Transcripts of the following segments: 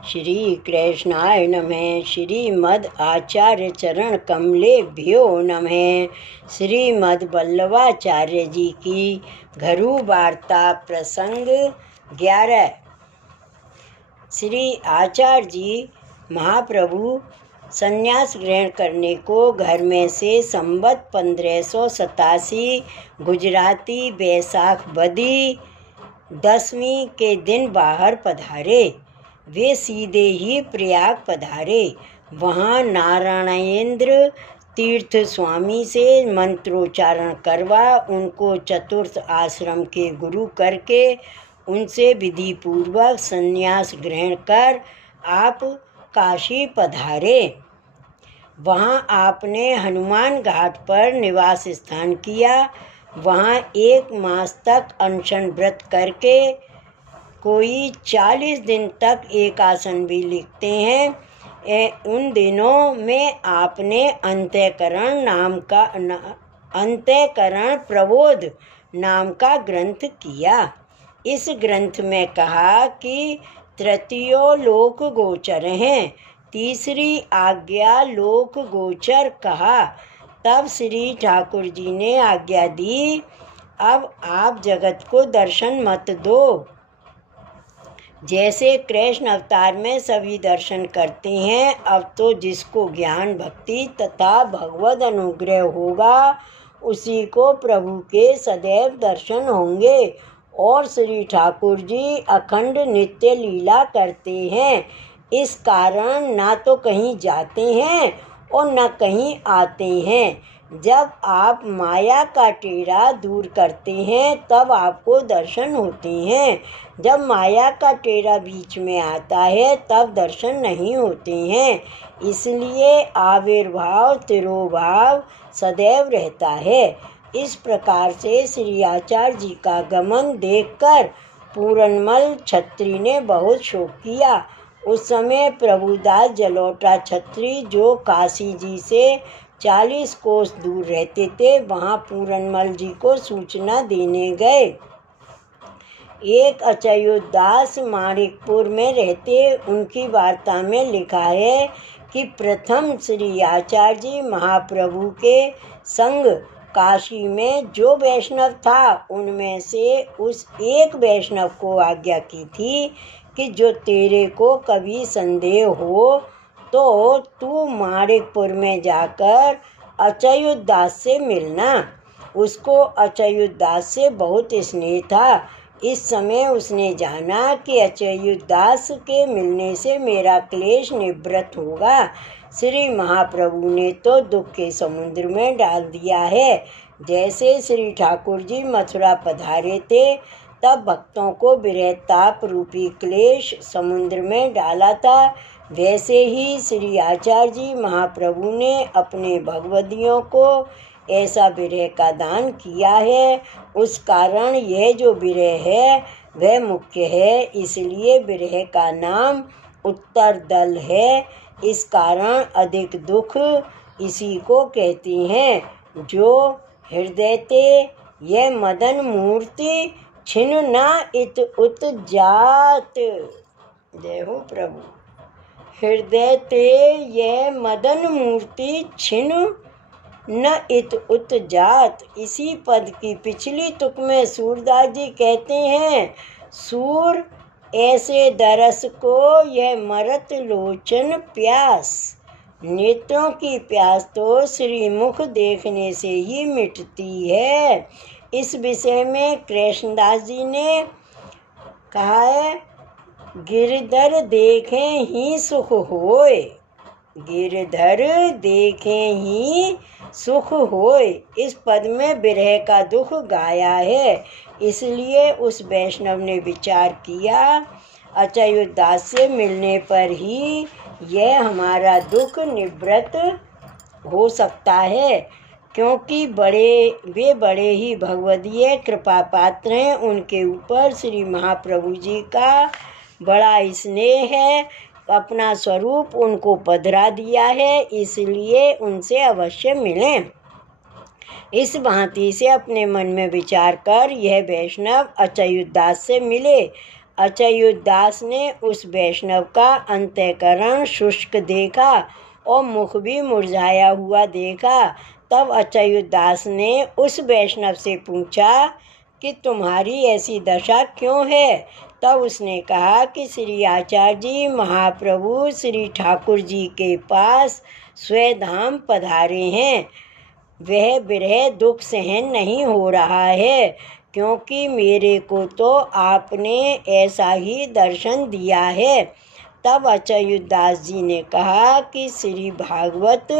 श्री कृष्णाय नमः। श्रीमद् आचार्य चरण कमलेभ्यो नमः। श्रीमद् वल्लभाचार्य जी की घरू वार्ता प्रसंग 11। श्री आचार्य जी महाप्रभु संन्यास ग्रहण करने को घर में से संवत 1587 गुजराती बैसाख बदी 10वीं के दिन बाहर पधारे। वे सीधे ही प्रयाग पधारे। वहाँ नारायणेंद्र तीर्थ स्वामी से मंत्रोच्चारण करवा उनको चतुर्थ आश्रम के गुरु करके उनसे विधि पूर्वक संन्यास ग्रहण कर आप काशी पधारे। वहाँ आपने हनुमान घाट पर निवास स्थान किया। वहाँ 1 मास तक अनशन व्रत करके कोई 40 दिन तक एक आसन भी लिखते हैं। उन दिनों में आपने अंतःकरण प्रबोध नाम का ग्रंथ किया। इस ग्रंथ में कहा कि तृतीयो लोक गोचर हैं, तीसरी आज्ञा लोक गोचर कहा। तब श्री ठाकुर जी ने आज्ञा दी, अब आप जगत को दर्शन मत दो। जैसे कृष्ण अवतार में सभी दर्शन करते हैं, अब तो जिसको ज्ञान भक्ति तथा भगवद अनुग्रह होगा उसी को प्रभु के सदैव दर्शन होंगे। और श्री ठाकुर जी अखंड नित्य लीला करते हैं। इस कारण ना तो कहीं जाते हैं और न कहीं आते हैं। जब आप माया का टेढ़ा दूर करते हैं तब आपको दर्शन होते हैं। जब माया का टेढ़ा बीच में आता है तब दर्शन नहीं होते हैं। इसलिए आविर्भाव तिरोभाव सदैव रहता है। इस प्रकार से श्री आचार्य जी का गमन देखकर पूरनमल छत्री ने बहुत शोक किया। उस समय प्रभुदास जलोटा छत्री जो काशी जी से 40 कोस दूर रहते थे, वहाँ पूरनमल जी को सूचना देने गए। एक अच्युतदास माणिकपुर में रहते, उनकी वार्ता में लिखा है कि प्रथम श्री आचार्य जी महाप्रभु के संग काशी में जो वैष्णव था उनमें से उस एक वैष्णव को आज्ञा की थी कि जो तेरे को कभी संदेह हो तो तू माणिकपुर में जाकर अच्युतदास से मिलना। उसको अच्युतदास से बहुत स्नेह था। इस समय उसने जाना कि अच्युतदास के मिलने से मेरा क्लेश निवृत्त होगा। श्री महाप्रभु ने तो दुख के समुद्र में डाल दिया है। जैसे श्री ठाकुर जी मथुरा पधारे थे तब भक्तों को विरह ताप रूपी क्लेश समुद्र में डाला था, वैसे ही श्री आचार्य जी महाप्रभु ने अपने भगवदियों को ऐसा विरह का दान किया है। उस कारण यह जो विरह है वह मुख्य है, इसलिए विरह का नाम उत्तर दल है। इस कारण अधिक दुख इसी को कहते हैं। जो हृदय ते यह मदन मूर्ति छिन ना इत उत जात। जय हो प्रभु। हृदय ते यह मदन मूर्ति छिन न इत उत जात। इसी पद की पिछली तुक में सूरदास जी कहते हैं, सूर ऐसे दरस को यह मरत लोचन प्यास। नेत्रों की प्यास तो श्रीमुख देखने से ही मिटती है। इस विषय में कृष्णदास जी ने कहा है, गिरधर देखें ही सुख होय। गिरधर देखें ही सुख होय। इस पद में विरह का दुख गाया है। इसलिए उस वैष्णव ने विचार किया, अच्युतदास से मिलने पर ही यह हमारा दुख निवृत्त हो सकता है, क्योंकि वे बड़े ही भगवदीय कृपा पात्र हैं। उनके ऊपर श्री महाप्रभु जी का बड़ा स्नेह है। अपना स्वरूप उनको पधरा दिया है, इसलिए उनसे अवश्य मिलें। इस भांति से अपने मन में विचार कर यह वैष्णव अच्युतदास से मिले। अच्युतदास ने उस वैष्णव का अंतःकरण शुष्क देखा और मुख भी मुरझाया हुआ देखा। तब अच्युतदास ने उस वैष्णव से पूछा कि तुम्हारी ऐसी दशा क्यों है। तब उसने कहा कि श्री आचार्य जी महाप्रभु श्री ठाकुर जी के पास स्वधाम पधारे हैं। वह विरह दुख सहन नहीं हो रहा है, क्योंकि मेरे को तो आपने ऐसा ही दर्शन दिया है। तब अच्युतदास जी ने कहा कि श्री भागवत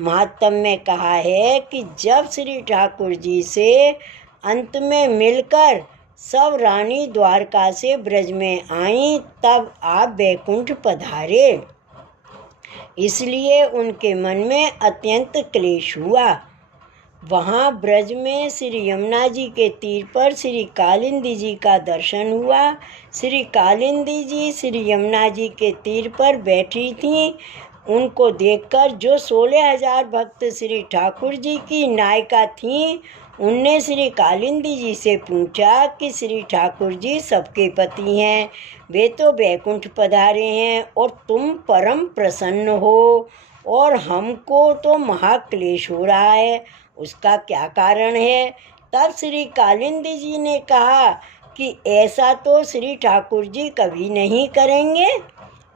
महात्म्य में कहा है कि जब श्री ठाकुर जी से अंत में मिलकर सब रानी द्वारका से ब्रज में आईं, तब आप वैकुंठ पधारे। इसलिए उनके मन में अत्यंत क्लेश हुआ। वहाँ ब्रज में श्री यमुना जी के तीर पर श्री कालिंदी जी का दर्शन हुआ। श्री कालिंदी जी श्री यमुना जी के तीर पर बैठी थीं। उनको देखकर जो 16,000 भक्त श्री ठाकुर जी की नायिका थीं, उनने श्री कालिंदी जी से पूछा कि श्री ठाकुर जी सबके पति हैं, वे तो वैकुंठ पधारे हैं और तुम परम प्रसन्न हो, और हमको तो महाक्लेश हो रहा है, उसका क्या कारण है। तब श्री कालिंदी जी ने कहा कि ऐसा तो श्री ठाकुर जी कभी नहीं करेंगे,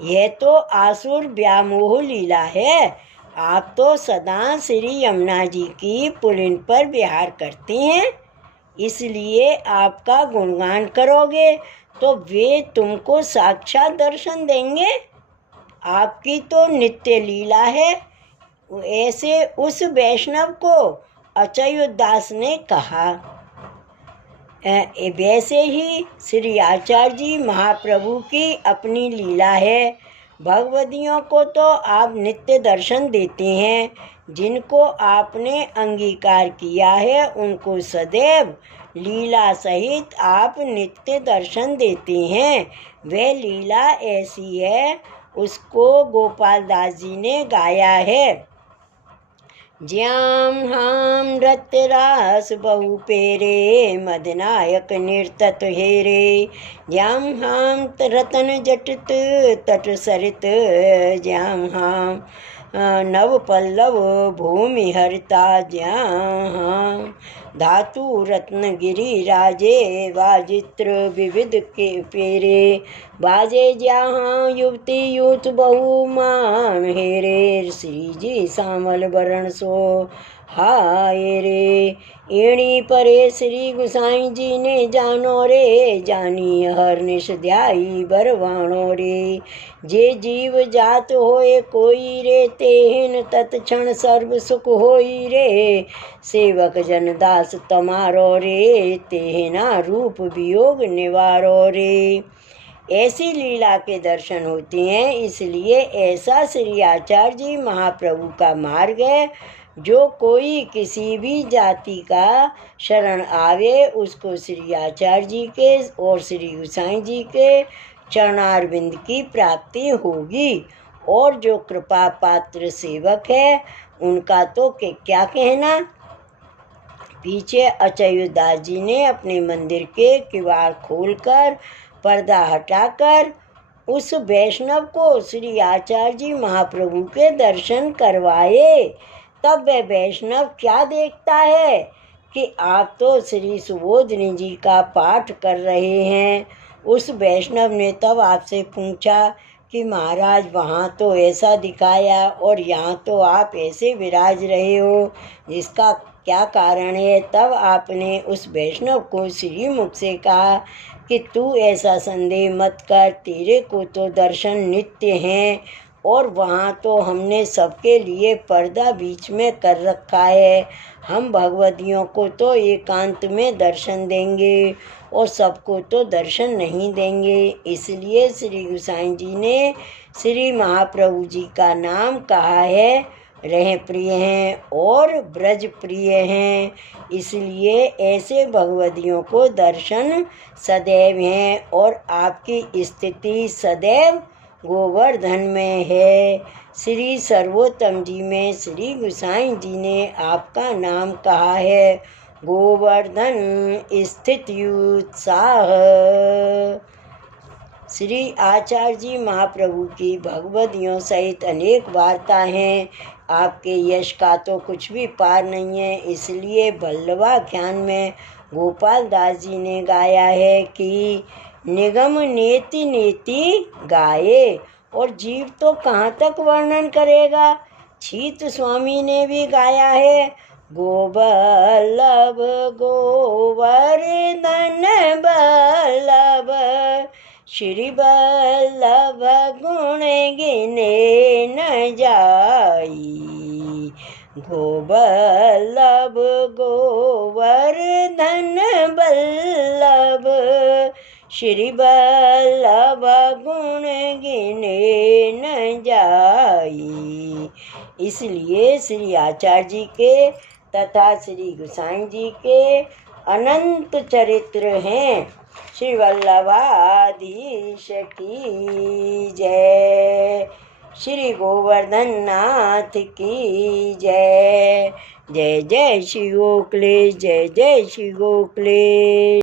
यह तो आसुर व्यामोह लीला है। आप तो सदा श्री यमुना जी की पुलिन पर विहार करते हैं, इसलिए आपका गुणगान करोगे तो वे तुमको साक्षात दर्शन देंगे। आपकी तो नित्य लीला है। ऐसे उस वैष्णव को अच्युतदास ने कहा। वैसे ही श्री आचार्य जी महाप्रभु की अपनी लीला है। भगवदियों को तो आप नित्य दर्शन देते हैं। जिनको आपने अंगीकार किया है उनको सदैव लीला सहित आप नित्य दर्शन देते हैं। वह लीला ऐसी है, उसको गोपाल दास जी ने गाया है। ज्याम हाम नृत्य रास बहु पेरे, मदनायक नृतत हेरे। ज्याम हाम रतन जटित तट सरित, ज्याम हाम नव पल्लव भूमि हरिता। ज्याम धातु रत्न गिरी राजे, वाजित्र विविध के पेरे। बाजे जहाँ युवती यूथ बहु मान हेरे, श्री जी सामल बरण सो हाय रे। एणी परे श्री गुसाई जी ने जानो रे, जानी हर निश ध्याई बरवाणो रे। जे जीव जात होए कोई रे, तेहन तत्क्षण सर्व सुख होई रे। सेवक जन दास तमारो रे, तेहना रूप वियोग निवारो रे। ऐसी लीला के दर्शन होते हैं, इसलिए ऐसा श्री आचार्य जी महाप्रभु का मार्ग है। जो कोई किसी भी जाति का शरण आवे, उसको श्री आचार्य जी के और श्री गोसाई जी के चरणारविंद की प्राप्ति होगी। और जो कृपा पात्र सेवक है, उनका तो क्या कहना। पीछे अच्युतदास जी ने अपने मंदिर के किवाड़ खोलकर पर्दा हटाकर उस वैष्णव को श्री आचार्य जी महाप्रभु के दर्शन करवाए। तब वह वैष्णव क्या देखता है कि आप तो श्री सुबोधनी जी का पाठ कर रहे हैं। उस वैष्णव ने तब आपसे पूछा कि महाराज, वहाँ तो ऐसा दिखाया और यहाँ तो आप ऐसे विराज रहे हो, इसका क्या कारण है। तब आपने उस वैष्णव को श्रीमुख से कहा कि तू ऐसा संदेह मत कर, तेरे को तो दर्शन नित्य हैं, और वहाँ तो हमने सबके लिए पर्दा बीच में कर रखा है। हम भगवदियों को तो एकांत में दर्शन देंगे और सबको तो दर्शन नहीं देंगे। इसलिए श्री गोसाई जी ने श्री महाप्रभु जी का नाम कहा है। रह प्रिय हैं और ब्रज प्रिय हैं, इसलिए ऐसे भगवदियों को दर्शन सदैव हैं। और आपकी स्थिति सदैव गोवर्धन में है। श्री सर्वोत्तम जी में श्री गोसाई जी ने आपका नाम कहा है, गोवर्धन स्थित उत्साह। श्री आचार्य जी महाप्रभु की भगवदियों सहित अनेक वार्ता हैं। आपके यश का तो कुछ भी पार नहीं है। इसलिए वल्लभाख्यान में गोपाल दास जी ने गाया है कि निगम नेति नेति गाए, और जीव तो कहाँ तक वर्णन करेगा। छीत स्वामी ने भी गाया है, गोवल्लभ गोवर्धन बल्लभ, श्री वल्लभ गुण गिने न जाई। गोवल्लभ गोवर्धन बल्लभ, श्री वल्लभ गुण गिने न जाई। इसलिए श्री आचार्य जी के तथा श्री गोसाई जी के अनंत चरित्र हैं। श्री वल्लभाधीश की जय, श्री गोवर्धन नाथ की जय। जय जय श्री गोखले, जय जय श्री गोखले।